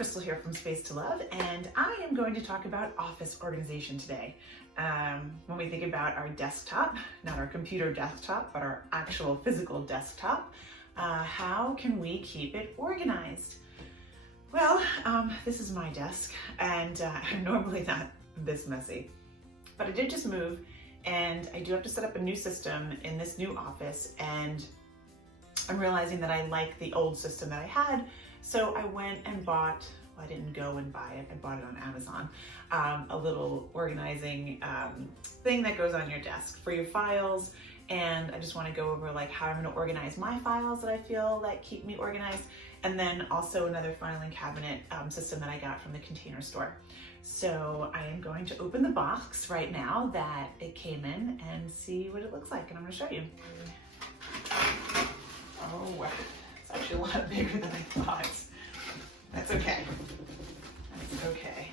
Crystal here from Space to Love, and I am going to talk about office organization today. When we think about our desktop, not our computer desktop, but our actual physical desktop, how can we keep it organized? Well, this is my desk, and I'm normally not this messy, but I did just move, and I do have to set up a new system in this new office, and I'm realizing that I like the old system that I had. So I went and bought, well, I didn't go and buy it, I bought it on Amazon, a little organizing thing that goes on your desk for your files. And I just want to go over like how I'm going to organize my files that I feel that keep me organized. And then also another filing cabinet system that I got from the Container Store. So I am going to open the box right now that it came in and see what it looks like. And I'm going to show you. Oh, it's actually a lot bigger than I thought. That's okay. That's okay.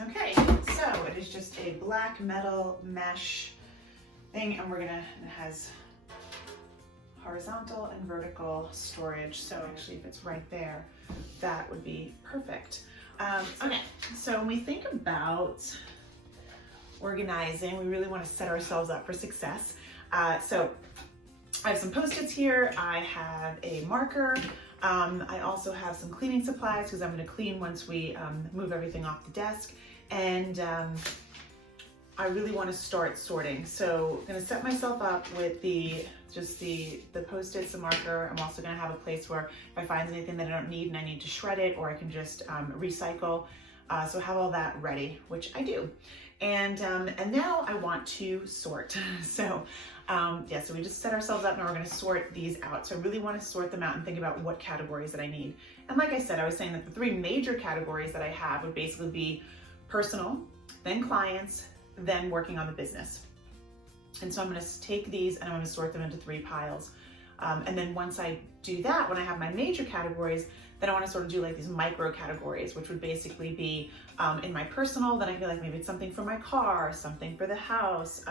Okay, so it is just a black metal mesh thing, and it has horizontal and vertical storage. So actually, if it's right there, that would be perfect. Okay, so when we think about organizing, we really want to set ourselves up for success. So I have some Post-its here. I have a marker. I also have some cleaning supplies because I'm going to clean once we move everything off the desk. And I really want to start sorting. So I'm going to set myself up with the Post-its, the marker. I'm also going to have a place where if I find anything that I don't need and I need to shred it, or I can just recycle. So have all that ready, which I do. And now I want to sort. So so we just set ourselves up and we're going to sort these out. So I really want to sort them out and think about what categories that I need. And like I said, I was saying that the three major categories that I have would basically be personal, then clients, then working on the business. And so I'm going to take these and I'm going to sort them into three piles. And then once I do that, when I have my major categories, then I want to sort of do like these micro categories, which would basically be in my personal, then I feel like maybe it's something for my car, something for the house,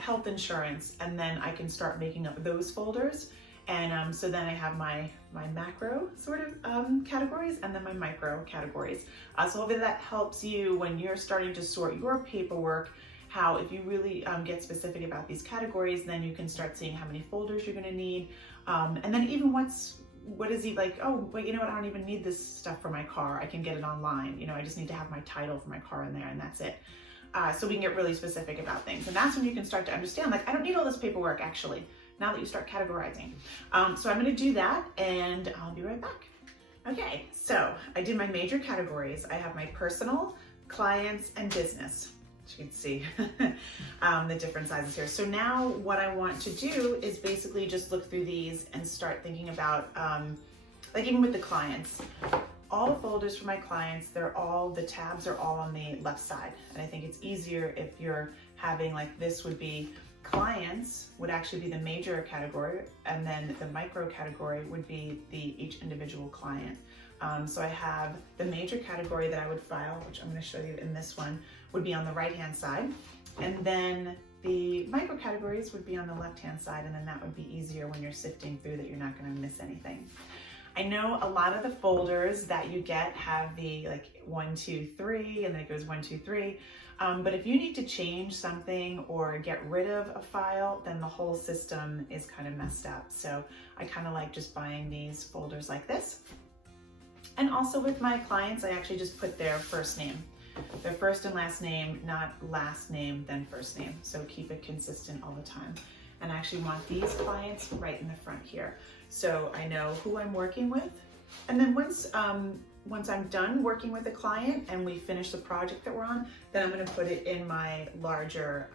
health insurance, and then I can start making up those folders. And so then I have my macro sort of categories and then my micro categories. So hopefully that helps you when you're starting to sort your paperwork, how if you really get specific about these categories, then you can start seeing how many folders you're going to need. And then even what is he like, oh, but you know what, I don't even need this stuff for my car. I can get it online. I just need to have my title for my car in there and that's it. So we can get really specific about things. And that's when you can start to understand, like, I don't need all this paperwork actually, now that you start categorizing. So I'm going to do that and I'll be right back. Okay, so I did my major categories. I have my personal, clients, and business. You can see the different sizes here. So now what I want to do is basically just look through these and start thinking about, like even with the clients, all the folders for my clients, the tabs are all on the left side. And I think it's easier if you're having like this would be clients would actually be the major category, and then the micro category would be each individual client. So I have the major category that I would file, which I'm going to show you in this one, would be on the right-hand side. And then the micro categories would be on the left-hand side, and then that would be easier when you're sifting through that you're not going to miss anything. I know a lot of the folders that you get have the like 1, 2, 3, and then it goes 1, 2, 3. But if you need to change something or get rid of a file, then the whole system is kind of messed up. So I kind of like just buying these folders like this. And also with my clients, I actually just put their first name. Their first and last name, not last name, then first name. So keep it consistent all the time. And I actually want these clients right in the front here. So I know who I'm working with. And then once I'm done working with a client and we finish the project that we're on, then I'm going to put it in my larger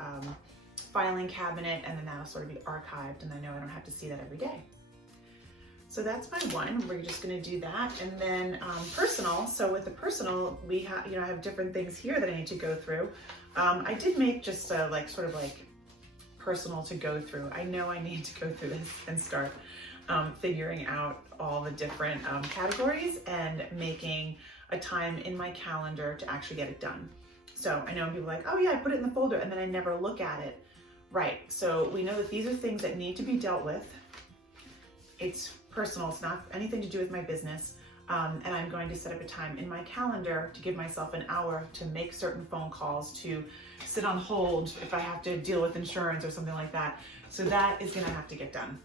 filing cabinet, and then that'll sort of be archived, and I know I don't have to see that every day. So that's my one. We're just going to do that. And then personal. So with the personal, we have, I have different things here that I need to go through. I did make just a sort of personal to go through. I know I need to go through this and start figuring out all the different categories and making a time in my calendar to actually get it done. So I know people are like, oh yeah, I put it in the folder and then I never look at it. Right, so we know that these are things that need to be dealt with. It's personal, it's not anything to do with my business. And I'm going to set up a time in my calendar to give myself an hour to make certain phone calls, to sit on hold if I have to deal with insurance or something like that. So that is gonna have to get done.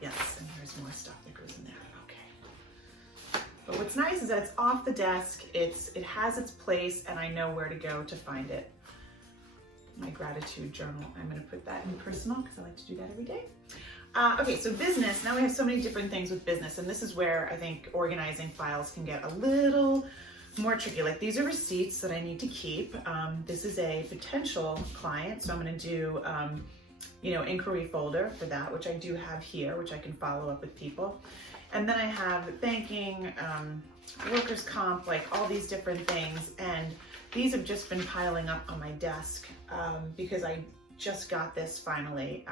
Yes, and here's more stuff that goes in there, okay. But what's nice is that it's off the desk, it has its place, and I know where to go to find it. My gratitude journal, I'm gonna put that in personal because I like to do that every day. Okay, so business, now we have so many different things with business, and this is where I think organizing files can get a little more tricky. Like these are receipts that I need to keep. This is a potential client, so I'm gonna do, inquiry folder for that, which I do have here, which I can follow up with people. And then I have banking, workers' comp, like all these different things, and these have just been piling up on my desk because I just got this finally.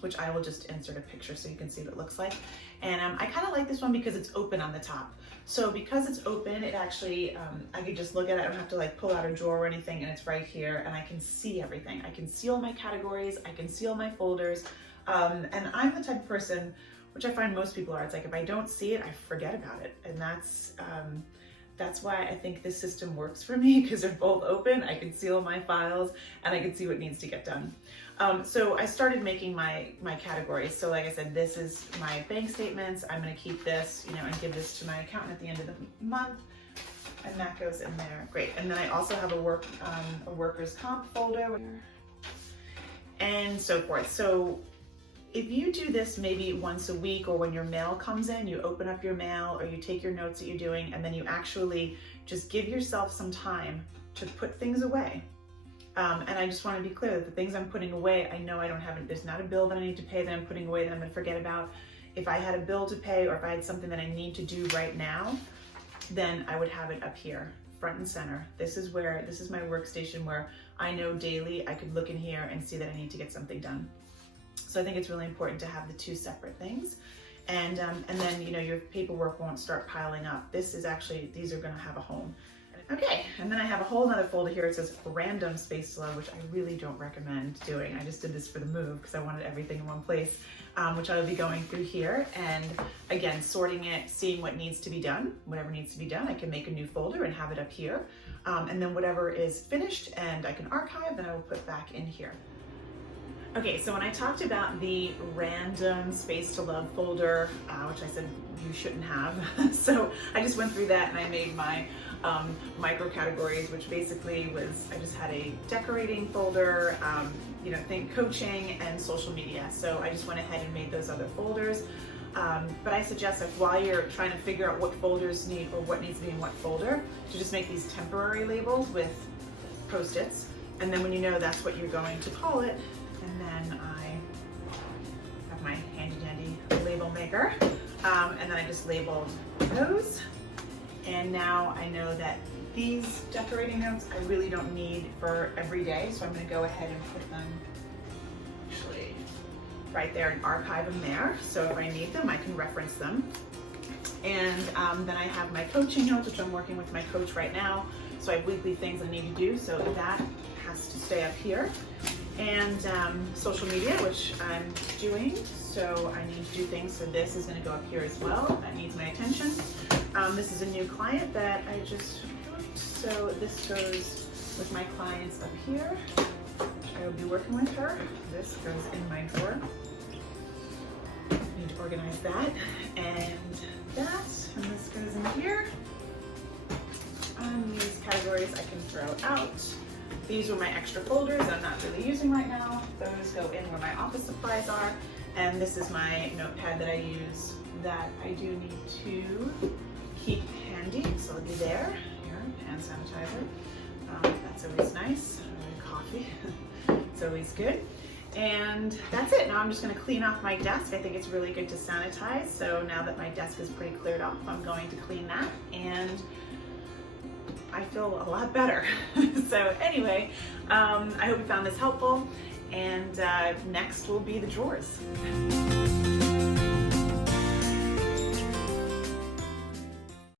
Which I will just insert a picture so you can see what it looks like. And I kind of like this one because it's open on the top. So because it's open, it actually, I can just look at it. I don't have to like pull out a drawer or anything, and it's right here, and I can see everything. I can see all my categories, I can see all my folders, and I'm the type of person, which I find most people are, it's like if I don't see it, I forget about it. And that's why I think this system works for me, because they're both open. I can see all my files and I can see what needs to get done. So I started making my categories. So like I said, this is my bank statements. I'm gonna keep this, and give this to my accountant at the end of the month. And that goes in there, great. And then I also have a workers' comp folder and so forth. So if you do this maybe once a week, or when your mail comes in, you open up your mail, or you take your notes that you're doing, and then you actually just give yourself some time to put things away. And I just want to be clear that the things I'm putting away, I know I don't have it. There's not a bill that I need to pay that I'm putting away that I'm going to forget about. If I had a bill to pay, or if I had something that I need to do right now, then I would have it up here, front and center. This is my workstation where I know daily I could look in here and see that I need to get something done. So I think it's really important to have the two separate things. And then, your paperwork won't start piling up. These are gonna have a home. Okay, and then I have a whole other folder here. It says random space to load, which I really don't recommend doing. I just did this for the move because I wanted everything in one place, which I will be going through here. And again, sorting it, seeing what needs to be done. Whatever needs to be done, I can make a new folder and have it up here. And then whatever is finished and I can archive, then I will put back in here. Okay, so when I talked about the random space to love folder, which I said you shouldn't have, so I just went through that and I made my micro categories, which basically was, I just had a decorating folder, think coaching and social media. So I just went ahead and made those other folders. But I suggest that while you're trying to figure out what folders need, or what needs to be in what folder, to just make these temporary labels with Post-its. And then when you know that's what you're going to call it, and then I have my handy dandy label maker, and then I just labeled those. And now I know that these decorating notes I really don't need for every day, so I'm going to go ahead and put them actually right there and archive them there. So if I need them, I can reference them. And then I have my coaching notes, which I'm working with my coach right now. So I have weekly things I need to do, so that has to stay up here. And social media, which I'm doing, so I need to do things, so this is going to go up here as well. That needs my attention. This is a new client that I just booked, so this goes with my clients up here. I will be working with her. This goes in my drawer. I need to organize that, and this goes in here. These categories I can throw out. These were my extra folders I'm not really using right now. Those go in where my office supplies are. And this is my notepad that I use that I do need to keep handy. So it'll be there. Here, hand sanitizer. That's always nice. Coffee. It's always good. And that's it. Now I'm just going to clean off my desk. I think it's really good to sanitize. So now that my desk is pretty cleared off, I'm going to clean that. And I feel a lot better. So anyway, I hope you found this helpful, and next will be the drawers.